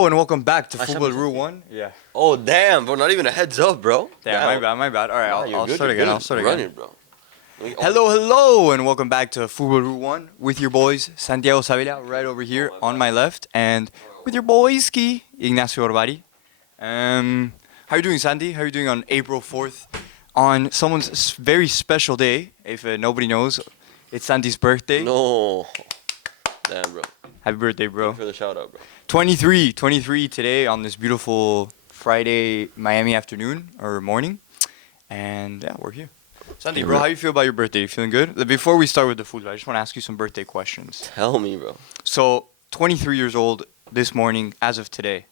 Hello and welcome back to Futbol Rule 1. Yeah. Oh, damn, bro. Not even a heads up, bro. Damn, my bad. All right, I'll start again. Run it, bro. Hello and welcome back to Futbol Rule 1 with your boys, Santiago Savilla, right over here on my left, and with your boy, Ski, Ignacio Orbari. How you doing, Santi? How you doing on April 4th? On someone's very special day, if nobody knows, it's Santi's birthday. No. Damn, bro. Happy birthday, bro. Thank you for the shout out, bro. 23 today on this beautiful Friday, Miami afternoon or morning. And yeah, we're here. Santi, bro, how you feel about your birthday? You feeling good? Before we start with the food, I just want to ask you some birthday questions. Tell me, bro. So, 23 years old this morning as of today.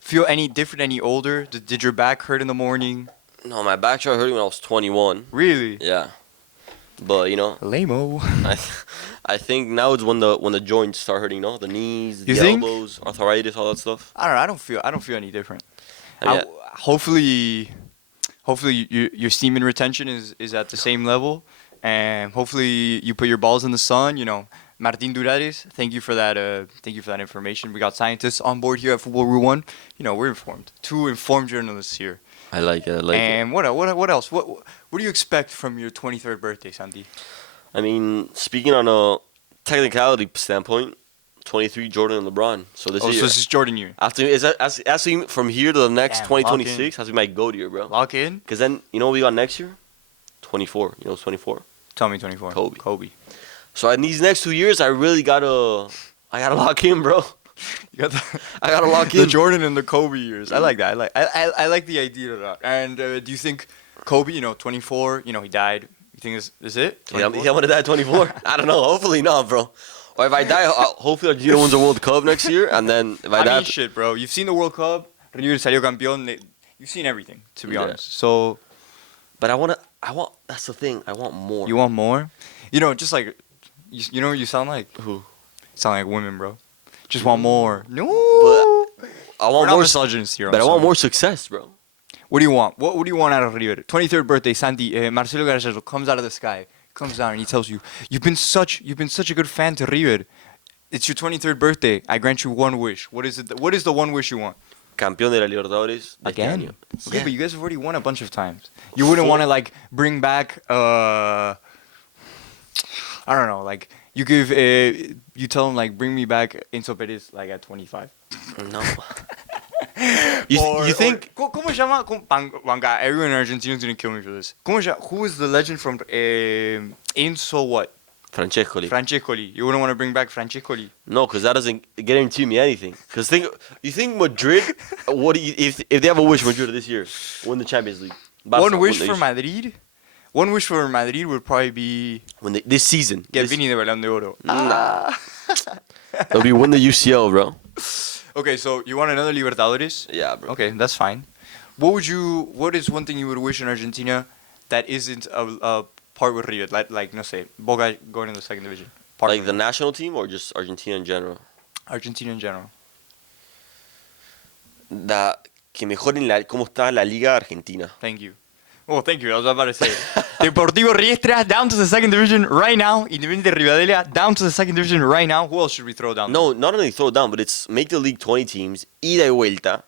Feel any different, any older? Did your back hurt in the morning? No, my back started hurting when I was 21. Really? Yeah. But, you know, Lame-o. I think now it's when the joints start hurting, no? The knees, You the think? elbows, arthritis, all that stuff. I don't know. I don't feel any different. Yeah. Hopefully your semen retention is at the same level, and hopefully you put your balls in the sun. You know, Martin Durares, thank you for that. Thank you for that information. We got scientists on board here at Futbol Rule 1. You know, we're informed. Two informed journalists here. I like it. And what else? What do you expect from your 23rd birthday, Santi? I mean, speaking on a technicality standpoint, 23 Jordan and LeBron. So this year. So this is Jordan year. After from here to the next Damn, 2026 has to be my go year, bro. Lock in. Because then, you know what we got next year? 24. You know what's 24? Tell me 24. Kobe. So in these next 2 years, I gotta lock in, bro. I gotta lock in. The Jordan and the Kobe years. I like that. I like the idea of that. And do you think Kobe, 24, he died. You think this is it? Yeah, I'm gonna die at 24. I don't know. Hopefully not, bro. Or if I die, hopefully Argentina wins the World Cup next year, and then if I die, shit, bro. You've seen the World Cup. River salió campeón. You've seen everything, to be honest. So, but I want. That's the thing. I want more. You want more? Just like, you know what you sound like? Who? You sound like women, bro. Just want more. No. But I want more misogynists here. But I want more success, bro. What do you want? What do you want out of River? 23rd birthday, Santi. Marcelo Garcés comes out of the sky, comes down, and he tells you, "You've been such a good fan to River. It's your 23rd birthday. I grant you one wish. What is it? What is the one wish you want?" Campeón de la Libertadores. Again? Okay, but you guys have already won a bunch of times. You wouldn't want to bring back I don't know, you tell him bring me back Enzo Perez at 25. No. You think? ¿Cómo se llama? Banca, everyone in Argentina is gonna kill me for this. Who is the legend from Enzo what? Francescoli. You wouldn't want to bring back Francescoli? No, because that doesn't guarantee me anything. Because you think Madrid? If they have a wish, Madrid this year win the Champions League. One wish for Madrid. One wish for Madrid would probably be this season get Vini de Balón de Oro. Nah. It'll be win the UCL, bro. Okay, so you want another Libertadores? Yeah, bro. Okay, that's fine. What is one thing you would wish in Argentina that isn't a part with River? No sé, Boca going in the second division. Like the national team or just Argentina in general? Argentina in general. Que mejoren cómo está la Liga Argentina. Thank you. Oh, thank you. I was about to say. Deportivo Riestra down to the second division right now. Independiente Rivadavia down to the second division right now. Who else should we throw down? No, not only throw down, but it's make the league 20 teams, ida y vuelta,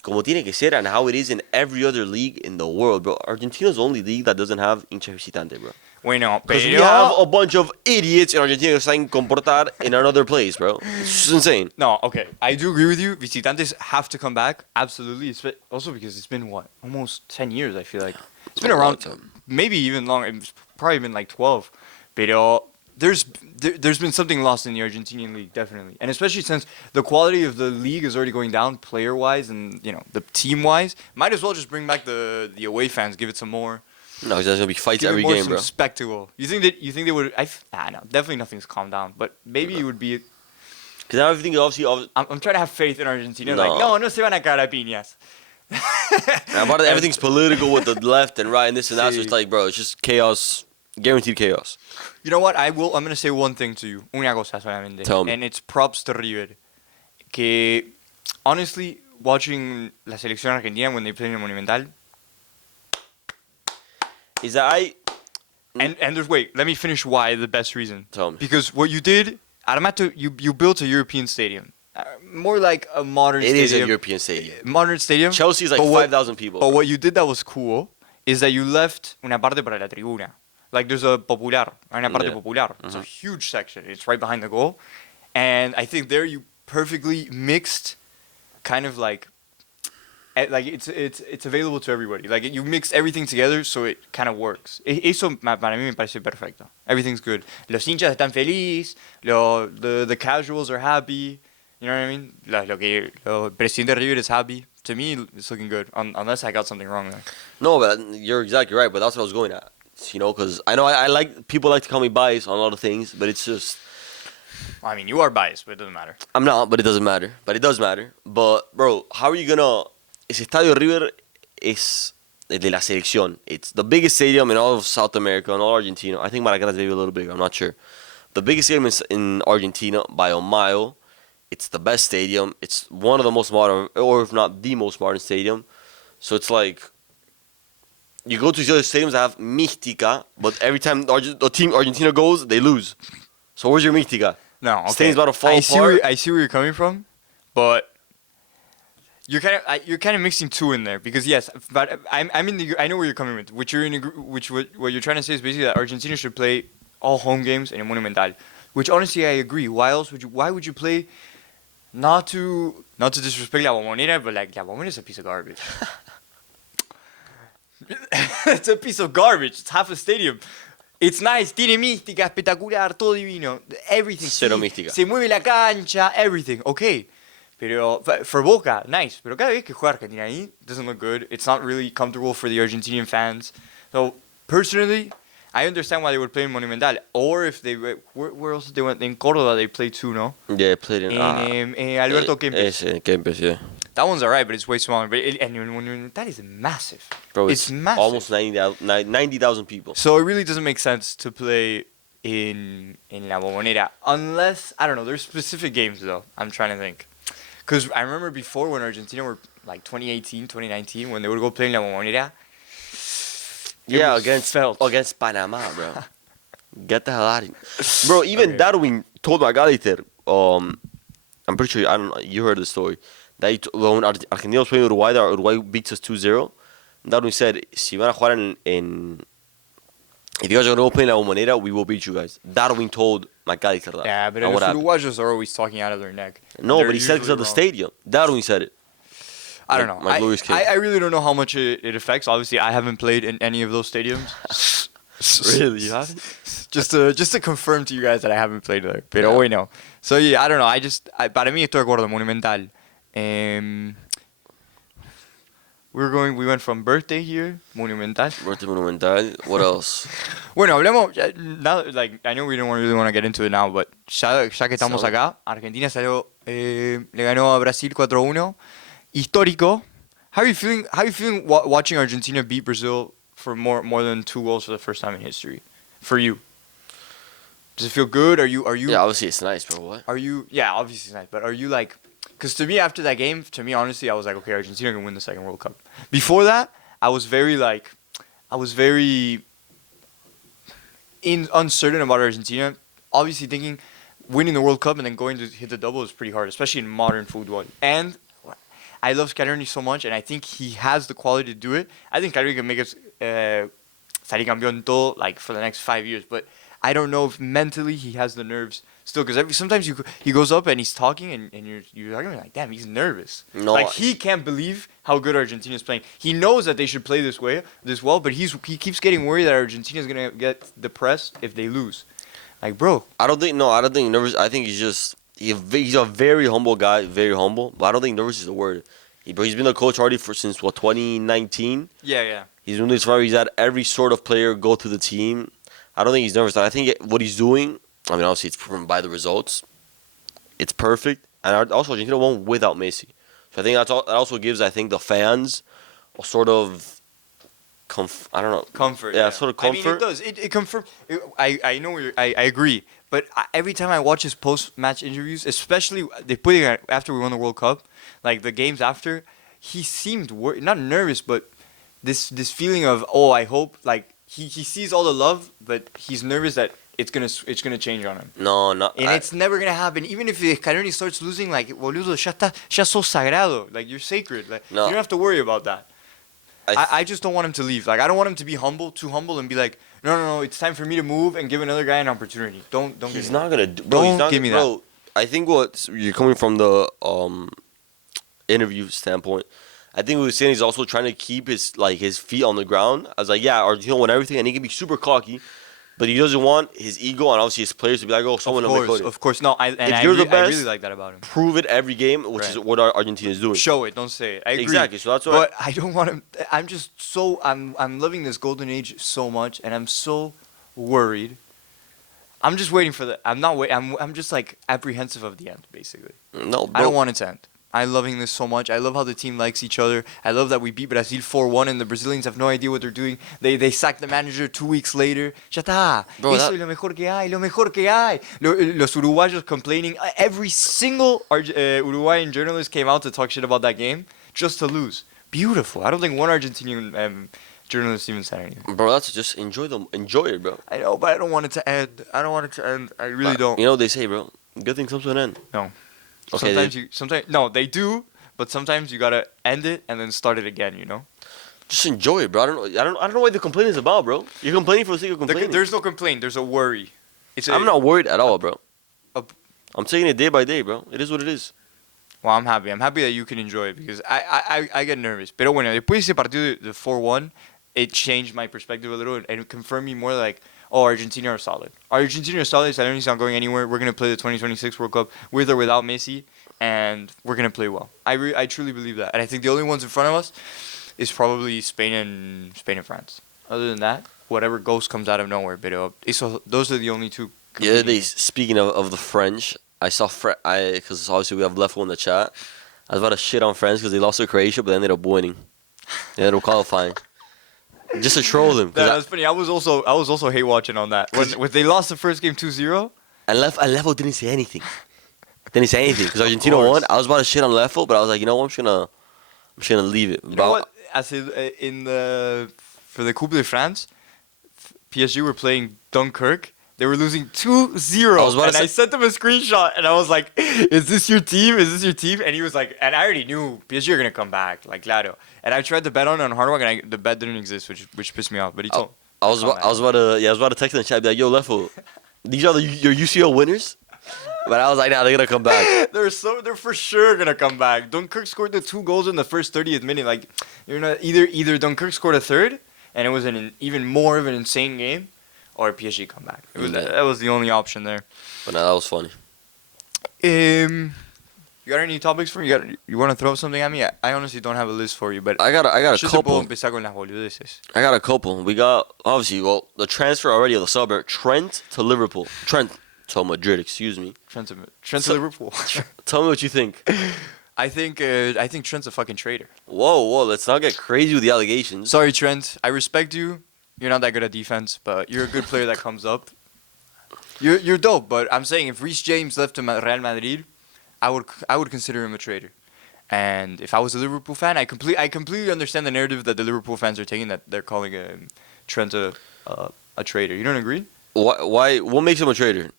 como tiene que ser, and how it is in every other league in the world, bro. Argentina's the only league that doesn't have hincha visitante, bro. Bueno, because we have a bunch of idiots in Argentina que saben comportar in another place, bro. It's insane. No, okay. I do agree with you. Visitantes have to come back. Absolutely. Also because it's been, almost 10 years, I feel like. It's been around, maybe even longer. It's probably been 12. But there's been something lost in the Argentinian league, definitely. And especially since the quality of the league is already going down player-wise and, the team-wise. Might as well just bring back the away fans, give it some more. No, there's gonna be fights every game, bro. Spectacle. You think they would? No, definitely nothing's calmed down. But maybe it would be. Because now everything obviously. I'm trying to have faith in Argentina. No se van a cagar a piñas. Everything's political with the left and right and this and that. So it's bro, it's just chaos, guaranteed chaos. You know what? I'm gonna say one thing to you. Una cosa solamente. Tell me. And it's props to River. Que honestly, watching la selección argentina when they play in the Monumental. Is that And let me finish why the best reason. Tell me. Because what you did, Armato, you built a European stadium. more like a modern It stadium. is a European stadium. Modern stadium. Chelsea is like But what- 5,000 people. But what you did that was cool is that you left una parte para la tribuna. Like there's a popular, una parte Yeah. popular. It's a huge section. It's right behind the goal, and I think there you perfectly mixed, kind of like it's available to everybody. Like you mix everything together, so it kind of works. Eso para mí me parece perfecto. Everything's good. Los hinchas están felices. The casuals are happy. You know what I mean? Lo presidente River is happy. To me, it's looking good. Unless I got something wrong there. No, but you're exactly right. But that's what I was going at. You know, because I know I like people like to call me biased on a lot of things, but it's just I mean, you are biased, but it doesn't matter. I'm not. But it doesn't matter. But it does matter. But bro, how are you gonna? Ese estadio River es el de la selección. It's the biggest stadium in all of South America and all Argentina. I think Maracanã is maybe a little bigger. I'm not sure. The biggest stadium in Argentina by a mile. It's the best stadium. It's one of the most modern, or if not the most modern stadium. So it's like you go to these other stadiums that have mística, but every time the team Argentina goes, they lose. So where's your mística? No, okay. Stadium's about to fall I apart. I see where you're coming from, but you're kind of mixing two in there because yes, but I'm in the I know where you're coming with. What you're trying to say is basically that Argentina should play all home games in a Monumental, which honestly I agree. Why would you play? Not to disrespect La Bombonera, but like La Bombonera is a piece of garbage. It's a piece of garbage. It's half a stadium. It's nice, tiene mística, espectacular, todo divino. Everything. Cero sí, mística. Se mueve la cancha, everything. Okay. Pero for Boca, nice. Pero cada vez que juega Argentina ahí, it doesn't look good. It's not really comfortable for the Argentinian fans. So personally, I understand why they would play in Monumental. Or if they where else did they went in Córdoba, they played too, no? Yeah, I played in Alberto Kempes. Kempes, yeah. That one's alright, but it's way smaller. But that is massive. Bro, it's massive. Almost 90,000 people. So it really doesn't make sense to play in La Bombonera unless I don't know. There's specific games though. I'm trying to think, because I remember before when Argentina were like 2018, 2019, when they would go play in La Bombonera. Yeah, felt. against Panama, bro. Get the hell out of here, bro. Even Darwin told Magaliter. I'm pretty sure I don't know. You heard the story. That when Argentina was playing Uruguay, Uruguay beats us 2-0. Darwin said, "Si van a jugar if you guys are going to go play in La Bombonera, we will beat you guys." Darwin told Magaliter that. Yeah, but And the what happened? Uruguayos are always talking out of their neck. No, They're but he said because usually of the wrong. stadium. Darwin said it. I don't know. Like Louis King. I really don't know how much it affects. Obviously, I haven't played in any of those stadiums. Really, you haven't? Just to confirm to you guys that I haven't played there. Pero Yeah. bueno. So yeah, I don't know. Para mí estoy de acuerdo. Monumental. We went from birthday here, Monumental. Birthday Monumental. What else? Bueno, hablemos. Now, like I know we don't really want to get into it now, but ya que estamos So- acá, Argentina salió, le ganó a Brasil 4-1. Histórico. How are you feeling watching Argentina beat Brazil for more than 2 goals for the first time in history? For you, does it feel good? Are you? Yeah, obviously it's nice, bro. What? Are you? Yeah, obviously it's nice. But are you like? Because to me, after that game, honestly, I was like, okay, Argentina can win the second World Cup. Before that, I was very uncertain about Argentina. Obviously, thinking winning the World Cup and then going to hit the double is pretty hard, especially in modern football. And I love Scaloni so much, and I think he has the quality to do it. I think Scaloni can make us salir campeón todo like for the next 5 years, but I don't know if mentally he has the nerves still. Because sometimes he goes up and he's talking, and you're talking like, damn, he's nervous. No, Like he can't believe how good Argentina is playing. He knows that they should play this well, but he keeps getting worried that Argentina is gonna get depressed if they lose. Like, bro, I don't think nervous. I think he's a very humble guy, very humble. But I don't think nervous is the word. But he's been the coach already since 2019. yeah. He's been this far. He's had every sort of player go through the team. I don't think he's nervous. I think what he's doing, I mean, obviously it's proven by the results. It's perfect. And also Argentina won without Messi. So I think that also gives, I think, the fans a sort of, I don't know. Comfort. Yeah, sort of comfort. I mean, it does. It confirms. I know. I agree. But every time I watch his post-match interviews, especially they put it after we won the World Cup, like the games after, he seemed not nervous, but this feeling of, oh, I hope, like he sees all the love, but he's nervous that it's gonna change on him. No, no. And it's never gonna happen. Even if Scaloni starts losing, like, boludo, ya sos sagrado. Like, you're sacred. Like, No. you don't have to worry about that. I I just don't want him to leave. Like, I don't want him to be too humble, and be like, no, it's time for me to move and give another guy an opportunity. Don't. he's not gonna do. Bro, he's Don't not give me that. bro, I think what you're coming from the interview standpoint. I think what he's saying, he's also trying to keep his feet on the ground. I was like, yeah, Argentina won everything, and he can be super cocky, but he doesn't want his ego and obviously his players to be like, oh, someone Of course. No, I really like that about him. prove it every game, which is what Argentina is doing. Show it, don't say it. I agree. Exactly. So that's what. But I don't want him. I'm just so I'm loving this golden age so much, and I'm so worried. I'm just waiting for the. I'm not wait. I'm just like apprehensive of the end, basically. No, bro. I don't want it to end. I'm loving this so much. I love how the team likes each other. I love that we beat Brazil 4-1 and the Brazilians have no idea what they're doing. They sacked the manager 2 weeks later. Ya está. Bro, Eso es lo mejor que hay. Lo mejor que hay. Los Uruguayos complaining. Every single Uruguayan journalist came out to talk shit about that game just to lose. Beautiful. I don't think one Argentinian journalist even said anything. Bro, that's just enjoy it, bro. I know, but I don't want it to end. I really don't. You know what they say, bro. Good thing comes to an end. No. Okay, Sometimes no, they do, but sometimes you gotta end it and then start it again. You know. Just enjoy it, bro. I don't know what the complaint is about, bro. You're complaining for the sake of complaining. There's no complaint. There's a worry. I'm not worried at all, bro. a- I'm taking it day by day, bro. It is what it is. Well, I'm happy. I'm happy that you can enjoy it because I get nervous. Pero bueno, después de ese partido de 4-1, it changed my perspective a little and it confirmed me more like, oh, Argentina are solid. Argentina are solid. Scaloni's not going anywhere. We're gonna play the 2026 World Cup with or without Messi, and we're gonna play well. I truly believe that, and I think the only ones in front of us is probably Spain and France. Other than that, whatever ghost comes out of nowhere. But those are the only two. The other day, speaking of the French, I saw because obviously we have Lefko in the chat. I was about to shit on France because they lost to Croatia, but they ended up winning. They ended up qualifying. Just to troll them. That's funny. I was also hate watching on that when they lost the first game 2-0. And Lefko didn't say anything. Didn't say anything because Argentina won. I was about to shit on Lefko, but I was like, you know what? I'm just gonna leave it. You know what? For the Coupe de France, PSG were playing Dunkirk. They were losing 2-0. I sent him a screenshot, and I was like, "Is this your team? Is this your team?" And he was like, and I already knew PSG are gonna come back, like claro. And I tried to bet on Hard Rock, and the bet didn't exist, which pissed me off. But he told. I was about to text in the chat, be like, "Yo, Lefko, these are your UCL winners." But I was like, nah, they're gonna come back. They're for sure gonna come back. Dunkirk scored the 2 goals in the first 30th minute. Like, you're not either Dunkirk scored a third, and it was an even more of an insane game, or PSG come back. That was the only option there. But no, that was funny. You got any topics for me? You want to throw something at me? I honestly don't have a list for you, but I got a couple. Empezar con las boludeces. I got a couple. We got obviously the transfer already of the suburb Trent to Liverpool. Trent to Madrid, excuse me. Trent to Liverpool. Tell me what you think. I think Trent's a fucking traitor. Whoa, let's not get crazy with the allegations. Sorry, Trent. I respect you. You're not that good at defense, but you're a good player that comes up. You're dope, but I'm saying if Reece James left to Real Madrid, I would consider him a traitor. And if I was a Liverpool fan, I completely understand the narrative that the Liverpool fans are taking, that they're calling Trent a traitor. You don't agree? Why? What makes him a traitor?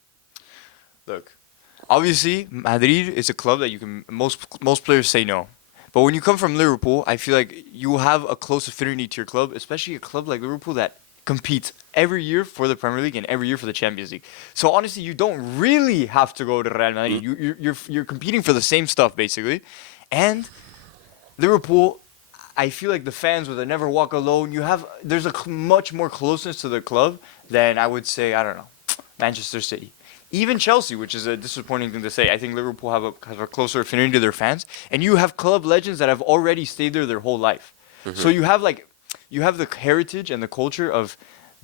Look, obviously Madrid is a club that most players say no. But when you come from Liverpool, I feel like you have a close affinity to your club, especially a club like Liverpool that competes every year for the Premier League and every year for the Champions League. So honestly, you don't really have to go to Real Madrid. You're competing for the same stuff basically, and Liverpool, I feel like the fans would never walk alone. There's a much more closeness to the club than I would say, I don't know, Manchester City. Even Chelsea, which is a disappointing thing to say. I think Liverpool have a closer affinity to their fans, and you have club legends that have already stayed there their whole life. Mm-hmm. So you have the heritage and the culture of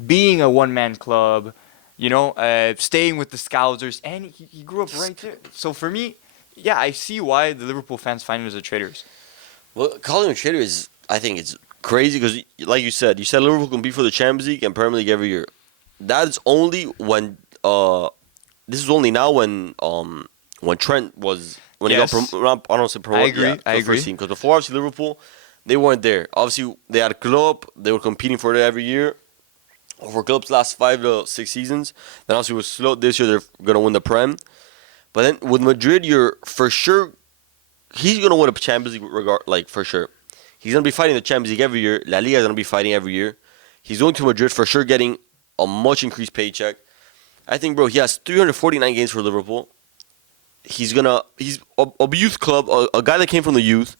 being a one-man club, staying with the Scousers, and he grew up right there. So for me, yeah, I see why the Liverpool fans find him as a traitor. Well, calling him a traitor I think it's crazy because, like you said Liverpool can be for the Champions League and Premier League every year. That's only when this is only now when Trent was he got promoted. I agree. I agree. Because before, obviously, Liverpool, they weren't there. Obviously, they had a club. They were competing for it every year. over club's last 5 to 6 seasons. Then obviously with slow this year they're gonna win the Prem. But then with Madrid, you're for sure he's gonna win a Champions League for sure. He's gonna be fighting the Champions League every year. La Liga is gonna be fighting every year. He's going to Madrid for sure, getting a much increased paycheck. I think, bro, he has 349 games for Liverpool. He's a youth club, a guy that came from the youth.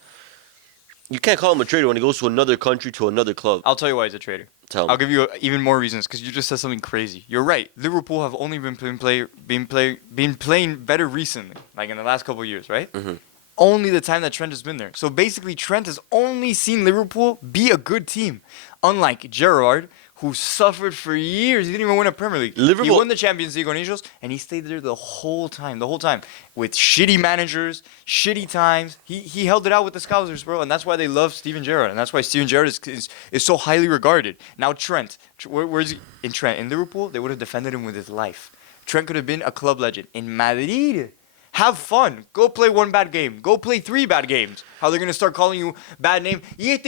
You can't call him a traitor when he goes to another country, to another club. I'll tell you why he's a traitor. Tell I'll me. give you even more reasons because you just said something crazy. You're right. Liverpool have only been playing better recently, like in the last couple of years, right? Mm-hmm. Only the time that Trent has been there. So basically, Trent has only seen Liverpool be a good team, unlike Gerrard, who suffered for years. He didn't even win a Premier League. Liverpool- He won the Champions League on Angels, and he stayed there the whole time, with shitty managers, shitty times. He held it out with the Scousers, bro, and that's why they love Steven Gerrard, and that's why Steven Gerrard is so highly regarded. Now Trent, where's he? In Trent, in Liverpool, they would have defended him with his life. Trent could have been a club legend. In Madrid, have fun. Go play one bad game. Go play 3 bad games. How they're gonna start calling you bad name? But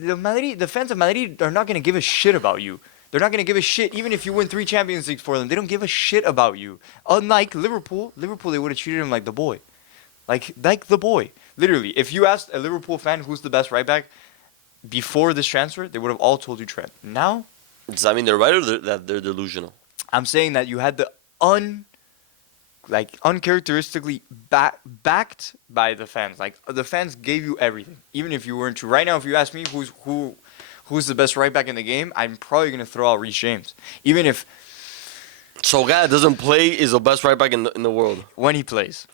The fans of Madrid are not gonna give a shit about you. They're not gonna give a shit even if you win 3 Champions Leagues for them. They don't give a shit about you. Unlike Liverpool, they would have treated him like the boy, like the boy. Literally, if you asked a Liverpool fan who's the best right back before this transfer, they would have all told you Trent. Now, does that mean they're right or that they're delusional? I'm saying that you had the uncharacteristically backed by the fans. Like the fans gave you everything, even if you weren't true. Right now, if you ask me who's the best right back in the game, I'm probably gonna throw out Reece James, even if So a guy that doesn't play is the best right back in the world. when he plays.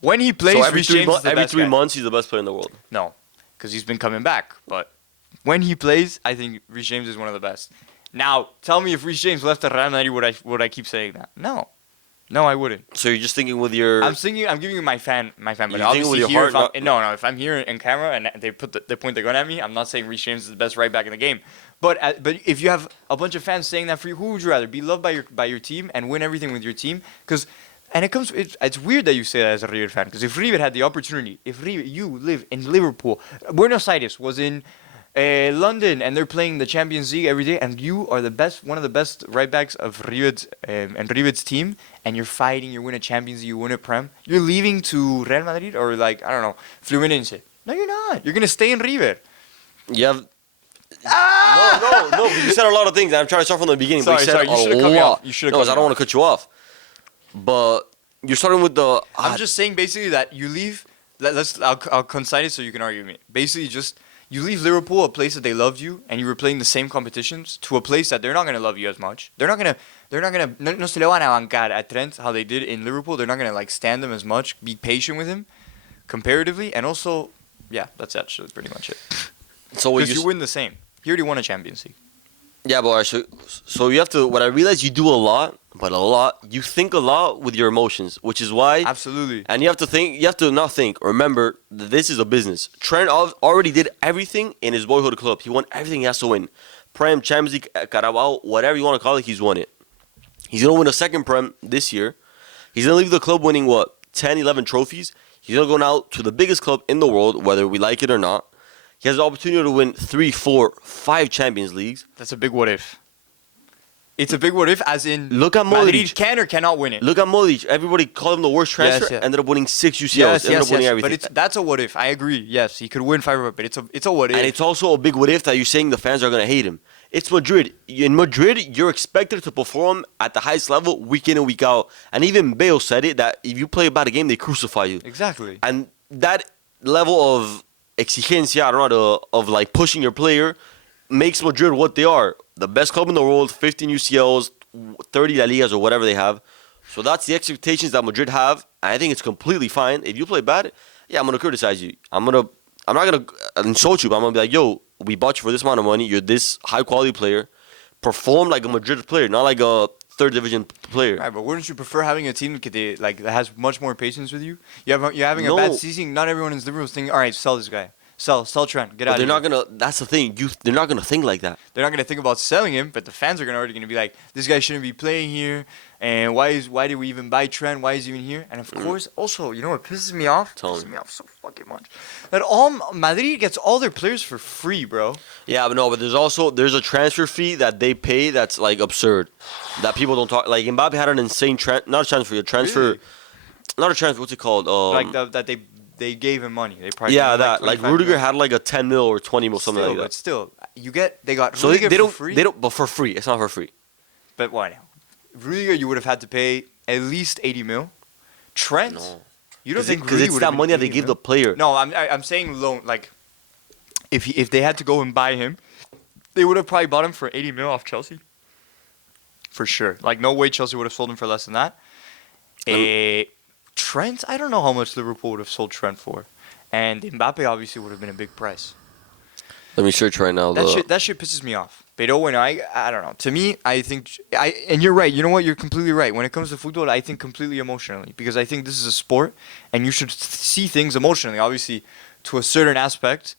When he plays, So every Reece 3 James is the every best 3 guy. months he's the best player in the world. No, because he's been coming back. But when he plays, I think Reece James is one of the best. Now, tell me if Reece James left the Real Madrid, would I keep saying that? No, I wouldn't. So you're just thinking with your. I'm giving you my fan, but You're thinking obviously with your here, heart, if I'm here in camera and they point the gun at me, I'm not saying Reece James is the best right back in the game. But if you have a bunch of fans saying that for you, who would you rather be loved by your team and win everything with your team? It's weird that you say that as a River fan, because if River had the opportunity, you live in Liverpool, Buenos Aires was in London, and they're playing the Champions League every day, and you are one of the best right backs of River's team, and you're fighting, you win a Champions League, you win a Prem, you're leaving to Real Madrid or I don't know, Fluminense. No, you're not. You're gonna stay in River. You have. No. You said a lot of things. I'm trying to start from the beginning. But you said you should've a cut me lot. off. You should've No, cut 'cause me I don't off. want to cut you off. But you're starting with the. I'm just saying basically that you leave. I'll concise it so you can argue with me. Basically, just you leave Liverpool, a place that they loved you, and you were playing the same competitions, to a place that they're not gonna love you as much. They're not gonna. No se le van a bancar at Trent how they did in Liverpool. They're not gonna stand him as much. Be patient with him, comparatively, and also, yeah, that's actually pretty much it. So what Because you win the same. He already won a Champions League. Yeah, but so you have to. What I realize you do a lot, but a lot. You think a lot with your emotions, which is why. Absolutely. And you have to think. You have to not think. Remember that this is a business. Trent already did everything in his boyhood club. He won everything he has to win. Prem, Champions League, Carabao, whatever you want to call it, he's won it. He's gonna win a second Prem this year. He's gonna leave the club winning 10, 11 trophies. He's gonna go now to the biggest club in the world, whether we like it or not. He has the opportunity to win 3, 4, 5 Champions Leagues. That's a big what if. It's a big what if, as in Look at Madrid Modric. can or cannot win it. Look at Modric. Everybody called him the worst transfer. Yes, yeah. Ended up winning 6 UCLs. Ended up winning everything. But that's a what if. I agree. Yes, he could win 5, but it's a what if. And it's also a big what if that you're saying the fans are going to hate him. It's Madrid. In Madrid, you're expected to perform at the highest level week in and week out. And even Bale said it, that if you play a bad game, they crucify you. Exactly. And that level of exigencia, I don't know, of pushing your player, makes Madrid what they are. The best club in the world, 15 UCLs, 30 La Ligas or whatever they have. So that's the expectations that Madrid have. And I think it's completely fine. If you play bad, yeah, I'm going to criticize you. I'm not going to insult you, but I'm going to be like, yo, we bought you for this amount of money. You're this high-quality player. Perform like a Madrid player, not like a third division player. Right, but wouldn't you prefer having a team that has much more patience with you? You're having a bad season. Not everyone in Liverpool is thinking, all right, sell this guy. Sell Trent. Get But out they're of here. not gonna. That's the thing. They're not gonna think like that. They're not gonna think about selling him, but the fans are already gonna be like, this guy shouldn't be playing here, and why did we even buy Trent? Why is he even here? And of course, also, you know what pisses me off? Tell me. Pisses me off so fucking much. That all Madrid gets all their players for free, bro. Yeah, but there's a transfer fee that they pay that's like absurd, that people don't talk. Like Mbappe had an insane not a transfer, Really? not a transfer. What's it called? That they gave him money. They probably Yeah, gave him that like 25 Rudiger mil. had like a 10 mil or 20 mil, something Still, like that. but still, they got So Rudiger they don't for free. they don't, but for free. It's not for free. But why now? Rudiger, you would have had to pay at least 80 mil. Trent, No, you don't think because Rudiger it's would that have been money that they 80 give mil? the player. No, I'm saying loan. Like, if they had to go and buy him, they would have probably bought him for 80 mil off Chelsea. For sure. Like, no way Chelsea would have sold him for less than that. Trent, I don't know how much Liverpool would have sold Trent for. And Mbappe obviously would have been a big price. Let me search right now. That shit pisses me off. Pero bueno, I don't know. To me, I think and you're right. You know what? You're completely right. When it comes to football, I think completely emotionally because I think this is a sport, and you should see things emotionally. Obviously, to a certain aspect,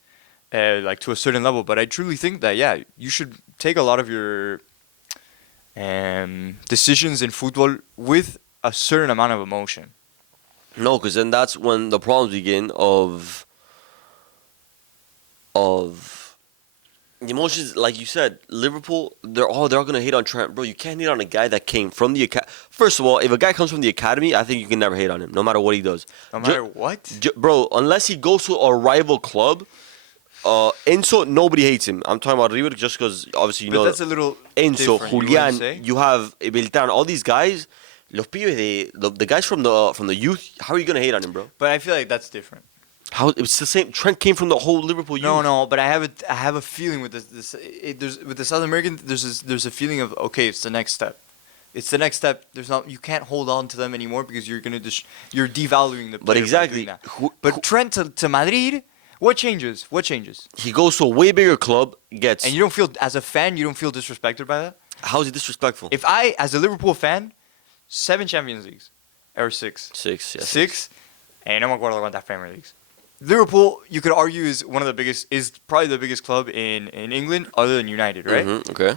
like to a certain level. But I truly think that you should take a lot of your decisions in football with a certain amount of emotion. No, because then that's when the problems begin of the emotions. Like you said, Liverpool, they're all gonna hate on Trent, bro. You can't hate on a guy that came from the academy. First of all, if a guy comes from the academy, I think you can never hate on him, no matter what he does. No matter what? Bro, unless he goes to a rival club, Enzo, nobody hates him. I'm talking about River just because obviously you But know that's a little Enzo, different, you wouldn't say? Julian, you have Beltran, all these guys. Los pibes, the guys from the youth, how are you gonna hate on him, bro? But I feel like that's different. How it's the same. Trent came from the whole Liverpool youth. No, but I have a feeling with with the South American there's a feeling of okay, it's the next step. It's the next step. You can't hold on to them anymore because you're you're devaluing the player. But by exactly. doing that. But Trent to Madrid, what changes? What changes? He goes to a way bigger club, gets. And you don't feel as a fan, you don't feel disrespected by that? How is he disrespectful? If I as a Liverpool fan, 7 Champions Leagues or 6. 6, yes. 6. And no me acuerdo cuántas Premier Leagues. Liverpool, you could argue, is probably the biggest club in England, other than United, right? Okay.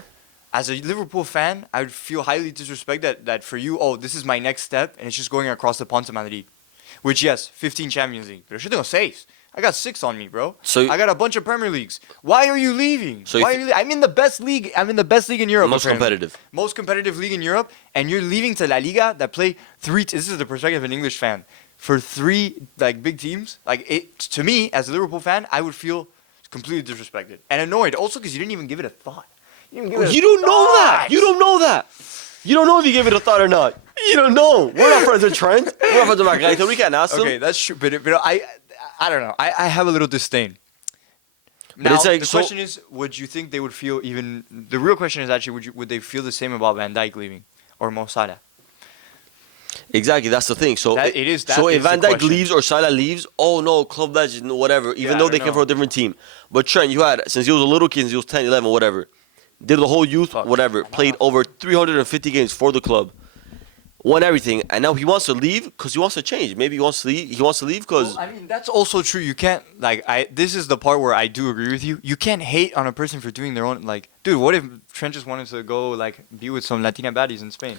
As a Liverpool fan, I would feel highly disrespected that for you, this is my next step, and it's just going across the pond to Madrid. Which, yes, 15 Champions League. Pero yo tengo 6. I got 6 on me, bro. So I got a bunch of Premier Leagues. Why are you leaving? So Why are you I'm in the best league. I'm in the best league in Europe. Most apparently. competitive. Most competitive league in Europe, and you're leaving to La Liga that play 3. This is the perspective of an English fan. For 3 like big teams, like to me as a Liverpool fan, I would feel completely disrespected and annoyed. Also, because you didn't even give it a thought. You don't know that. You don't know that. You don't know if you give it a thought or not. You don't know. We're not friends with Trent. We're not friends with Margarito. We can't ask him. Okay, that's true. But I don't know. I have a little disdain. But Now, it's like, the so- question is, would you think they would feel even? The real question is actually, would they feel the same about Van Dijk leaving or Mo Salah? Exactly, that's the thing. So, That- it is- that so if is the Van Dijk question. leaves or Salah leaves, oh no, club legend, whatever. Even Yeah, though I they don't came from know. a different team. But Trent, you had since he was a little kid, since he was 10, 11, whatever. Did the whole youth, Fuck. whatever. Played over 350 games for the club. Won everything, and now he wants to leave because he wants to change. Maybe he wants to leave. He wants to leave because Well, I mean, that's also true. You can't this is the part where I do agree with you. You can't hate on a person for doing their own. Like, dude, what if Trent just wanted to go be with some Latina baddies in Spain?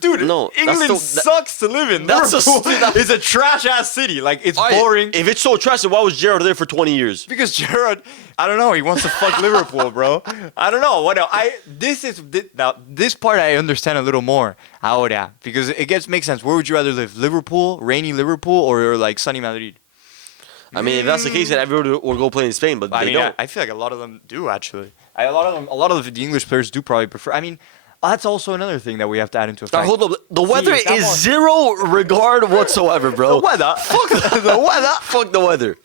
Dude, No, that's England sucks to live in. that's Liverpool that- is a trash ass city. Like, it's Alright, boring. If it's so trash, then why was Gerrard there for 20 years? Because Gerrard, I don't know, he wants to fuck Liverpool, bro. I don't know. This part I understand a little more. Ahora, because it makes sense. Where would you rather live? Liverpool, rainy Liverpool, or like sunny Madrid? I mean, if that's the case, then everyone would go play in Spain, but I they mean, don't. I feel like a lot of them do actually. A lot of the English players do probably prefer. I mean, that's also another thing that we have to add into Now, effect. hold up. The weather Sí, is estamos- zero regard whatsoever, bro. The weather. Fuck the weather. Fuck the weather.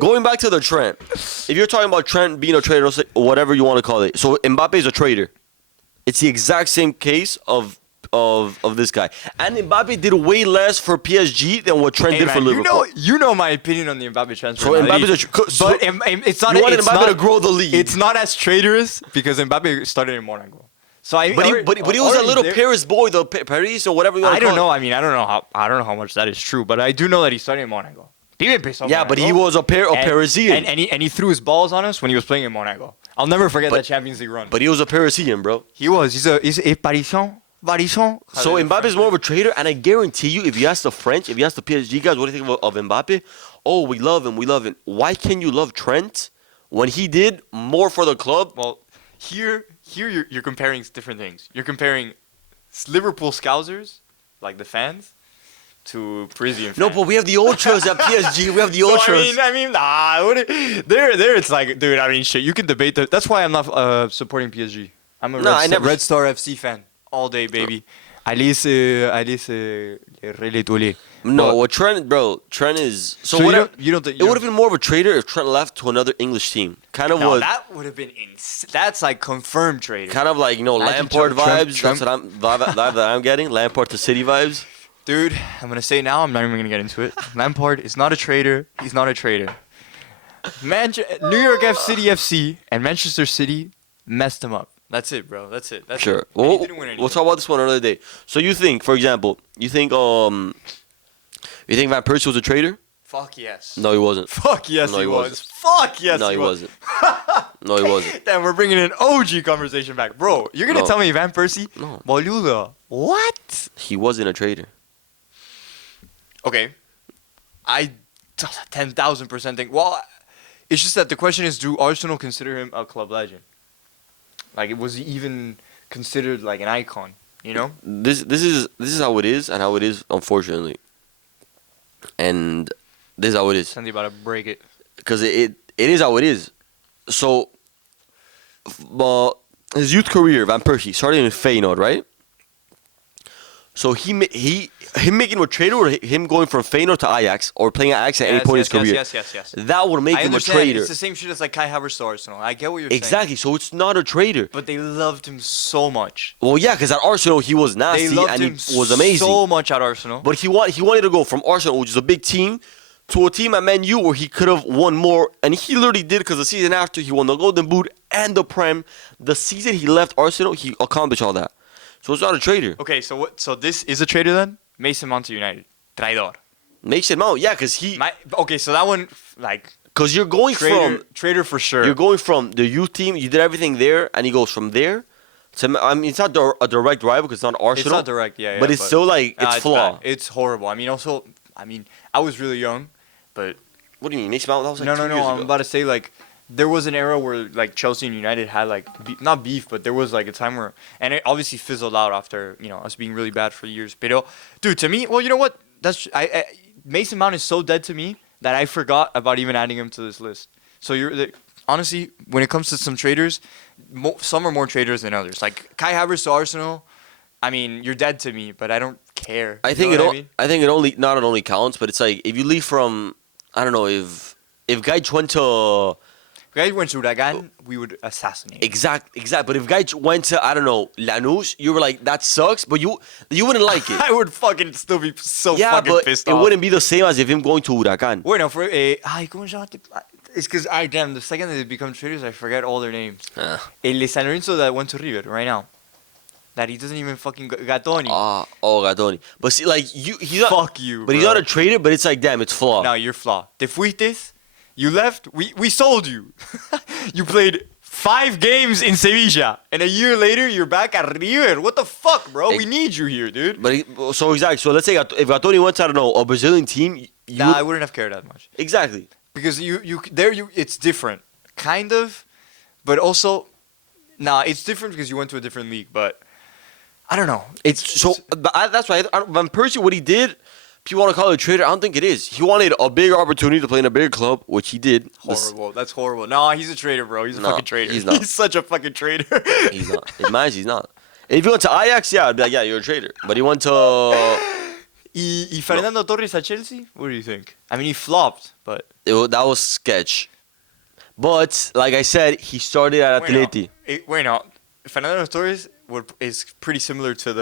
Going back to the Trent. If you're talking about Trent being a traitor, or whatever you want to call it, so Mbappe is a traitor. It's the exact same case of this guy. And Mbappe did way less for PSG than what Trent Hey, did man, for Liverpool. you know my opinion on the Mbappe transfer. So Madrid. Mbappe's but it's not. you wanted it's Mbappe not, to grow the league. It's not as traitorous because Mbappe started in Monaco. So But he was a little Paris boy, the Paris or whatever you want I to call don't know. it. I mean, I don't know how much that is true, but I do know that he started in Monaco. Vive empezó Yeah, but he Monaco. was a Parisian. And he threw his balls on us when he was playing in Monaco. I'll never forget that Champions League run. But he was a Parisian, bro. He's a Parisien. Parisien. So Mbappe is more of a traitor, and I guarantee you, if you ask the French, if you ask the PSG guys, what do you think of Mbappe? Oh, we love him, we love him. Why can't you love Trent when he did more for the club? Well, here you're comparing different things. You're comparing Liverpool Scousers, like the fans, to Parisian fans. No, but we have the ultras at PSG. We have the ultras. There it's like, dude, I mean, shit, you can debate that. That's why I'm not supporting PSG. I'm a Red Star FC fan all day, baby. Allez, les toilettes. No, what Trent, bro, Trent is... So you what? don't It would have been more of a traitor if Trent left to another English team. Kind of No, was... that would have been that's like confirmed trade. Kind of like, Imagine Lampard vibes. Trump. That's what vibe that I'm getting. Lampard to City vibes. Dude, I'm gonna say now. I'm not even gonna get into it. Lampard is not a traitor. He's not a traitor. New York FC and Manchester City messed him up. That's it, bro. That's it. That's Sure. It. And he didn't win anything. We'll talk about this one another day. So you think, for example, you think Van Persie was a traitor? Fuck yes. No, he wasn't. Fuck yes, No, he he was. wasn't. Fuck yes, No, he wasn't. No, he wasn't. Damn, we're bringing an OG conversation back, bro. You're gonna No. tell me Van Persie? No. Boludo. What? He wasn't a traitor. Okay. I 10,000% think. Well, it's just that the question is, do Arsenal consider him a club legend? Like, was he even considered like an icon? You know? This is how it is, and how it is, unfortunately. And this is how it is. Something about to break it. Because it is how it is. So, his youth career, Van Persie, started in Feyenoord, right? So him making him a traitor, or him going from Feyenoord to Ajax, or playing at Ajax at any point in his career. Yes. That would make I him a understand. traitor. It's the same shit as like Kai Havertz to Arsenal. I get what you're saying. Exactly. So it's not a traitor. But they loved him so much. Well, yeah, because at Arsenal he was They nasty loved and he him was amazing. so much at Arsenal. But he wanted to go from Arsenal, which is a big team, to a team at Man U where he could have won more, and he literally did, because the season after he won the Golden Boot and the Prem. The season he left Arsenal, he accomplished all that. So it's not a traitor. Okay, so what? So this is a traitor then? Mason Mount to United. Traidor. Mason Mount, yeah, because Okay, so that one, like, because you're going traitor for sure. you're going from the youth team, you did everything there, and he goes from there. To, I mean, it's not a direct rival because it's not Arsenal. It's not direct, yeah. But it's still like it's flawed. bad. It's horrible. I mean, I was really young, but What do you mean, Mason Mount? That was like no. 2 years I'm ago. about to say, like, there was an era where like Chelsea and United had like not beef, but there was like a time where, and it obviously fizzled out after us being really bad for years. But dude, to me, well, you know what? Mason Mount is so dead to me that I forgot about even adding him to this list. So honestly, when it comes to some traders, some are more traders than others. Like Kai Havertz to Arsenal, I mean, you're dead to me, but I don't care. I think it only not only counts, but it's like if you leave from, I don't know, if Gaich went to. If Gaich went to Huracan, we would assassinate him. Exact. But if Gaich went to, I don't know, Lanús, you were like, that sucks, but you wouldn't like it. I would fucking still be so Yeah, fucking but pissed it off. wouldn't be the same as if him going to Huracan. Wait, no, ¿cómo se llama? It's because, damn, the second they become traders, I forget all their names. El San Lorenzo that went to River right now. That he doesn't even fucking... Gattoni. Gattoni. But see, like, he's not... Fuck you, But he's not a trader, but it's like, damn, it's flawed. No, you're flawed. Te fuites, you left, we sold you. You played 5 games in Sevilla, and a year later, you're back at River. What the fuck, bro? We need you here, dude. But so exactly. So let's say if Gattoni went to, I don't know, a Brazilian team... I wouldn't have cared that much. Exactly. Because it's different. Kind of, but also... Nah, it's different because you went to a different league, but... I don't know. That's why Van Persie, what he did, people want to call it a traitor. I don't think it is. He wanted a bigger opportunity to play in a bigger club, which he did. Horrible. That's horrible. No, he's a traitor, bro. He's a fucking traitor. He's not. He's such a fucking traitor. He's not. In my eyes, he's not. If he went to Ajax, yeah, I'd be like, yeah, you're a traitor. But he went to... Y Fernando Torres at Chelsea? What do you think? I mean, he flopped, but... that was sketch. But, like I said, he started at Atleti. Wait, no. Fernando Torres is pretty similar to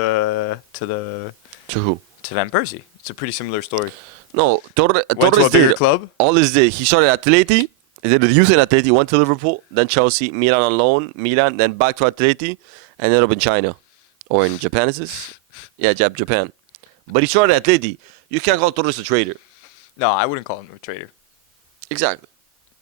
who? To Van Persie. It's a pretty similar story. No, Torres to a bigger did club? all this did. He started at Atleti. He did the youth in Atleti. Went to Liverpool, then Chelsea, Milan on loan, Milan, then back to Atleti, and ended up in China, or in Japan. Is this? Yeah, Japan. But he started at Atleti. You can't call Torres a traitor. No, I wouldn't call him a traitor. Exactly.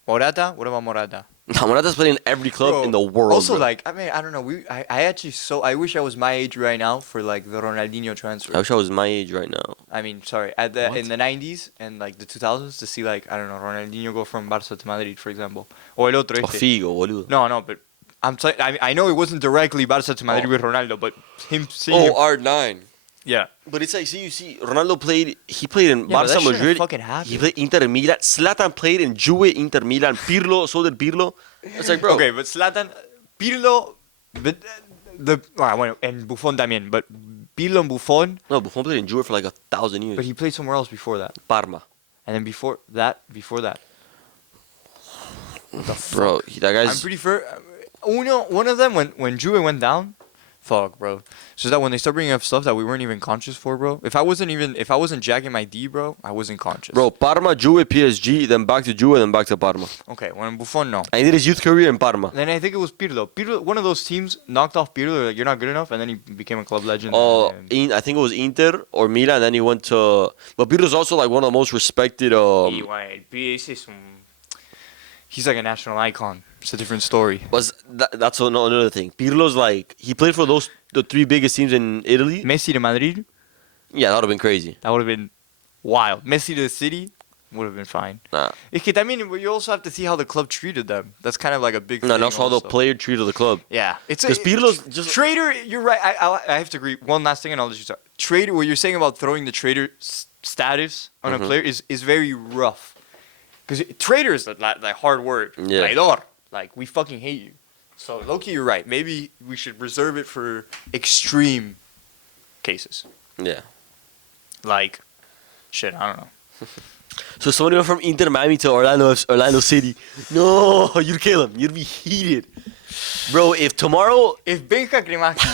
Morata? What about Morata? No, Morata's playing in every club Bro, in the world. Also, bro. like, I mean, I don't know. I actually I wish I was my age right now for like the Ronaldinho transfer. I wish I was my age right now. I mean, sorry, in the 90s and like the 2000s to see like I don't know Ronaldinho go from Barça to Madrid, for example. O el otro O este. Figo, boludo. No, but I know it wasn't directly Barça to Madrid with Ronaldo, but him seeing him, R9. yeah. But it's like, you see, Ronaldo played in Yeah, but that Barça, shouldn't Madrid. fucking happen. He played Inter Milan. Zlatan played in Juve, Inter Milan. Pirlo, so did Pirlo. It's like, bro. Okay, but Zlatan, Pirlo, but bueno, and Buffon también, but Pirlo and Buffon, No, Buffon played in Juve for like 1,000 years. but he played somewhere else before that, Parma. and then before that. Bro, that I'm guy's... pretty sure. One of them when Juve went down, fuck, bro. So that when they start bringing up stuff that we weren't even conscious for, bro. If I wasn't jacking my D, bro, I wasn't conscious. Bro, Parma, Juve, PSG, then back to Juve, then back to Parma. Okay, when Buffon, no. And he did his youth career in Parma. Then I think it was Pirlo. Pirlo, one of those teams knocked off Pirlo. Like, you're not good enough, and then he became a club legend. Oh, and, I think it was Inter or Milan, and then he went to... But Pirlo's also like one of the most respected... He's like a national icon. It's a different story. That's another thing. Pirlo's like... He played for the three biggest teams in Italy. Messi to Madrid, Yeah, that would have been crazy. that would have been wild. Messi to the city would have been fine. Nah. I mean, you also have to see how the club treated them. That's kind of like a big No, thing. and also how the also. player treated the club. Yeah, it's 'Cause Pirlo's just- traitor. You're right. I have to agree. One last thing, and I'll let you start. Traitor. What you're saying about throwing the traitor status on a player is very rough. Because traitor is the hard word. Yeah. Traidor. Like, we fucking hate you. So low-key, you're right. Maybe we should reserve it for extreme cases. Yeah. Like, shit, I don't know. So somebody went from Inter Miami to Orlando City. No, you'd kill him. You'd be heated. Bro, if tomorrow If Benja Kremaki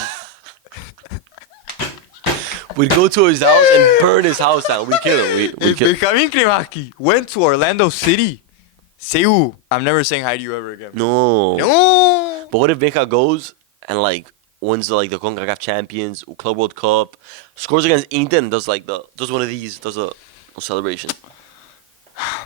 we'd go to his house and burn his house down, we'd kill him. We'd If kill him. Benjamin Kremaki went to Orlando City, Seu, I'm never saying hi to you ever again. No. No. But what if Benja goes and like wins the CONCACAF Champions, Club World Cup, scores against Inter and does one of these, does a celebration?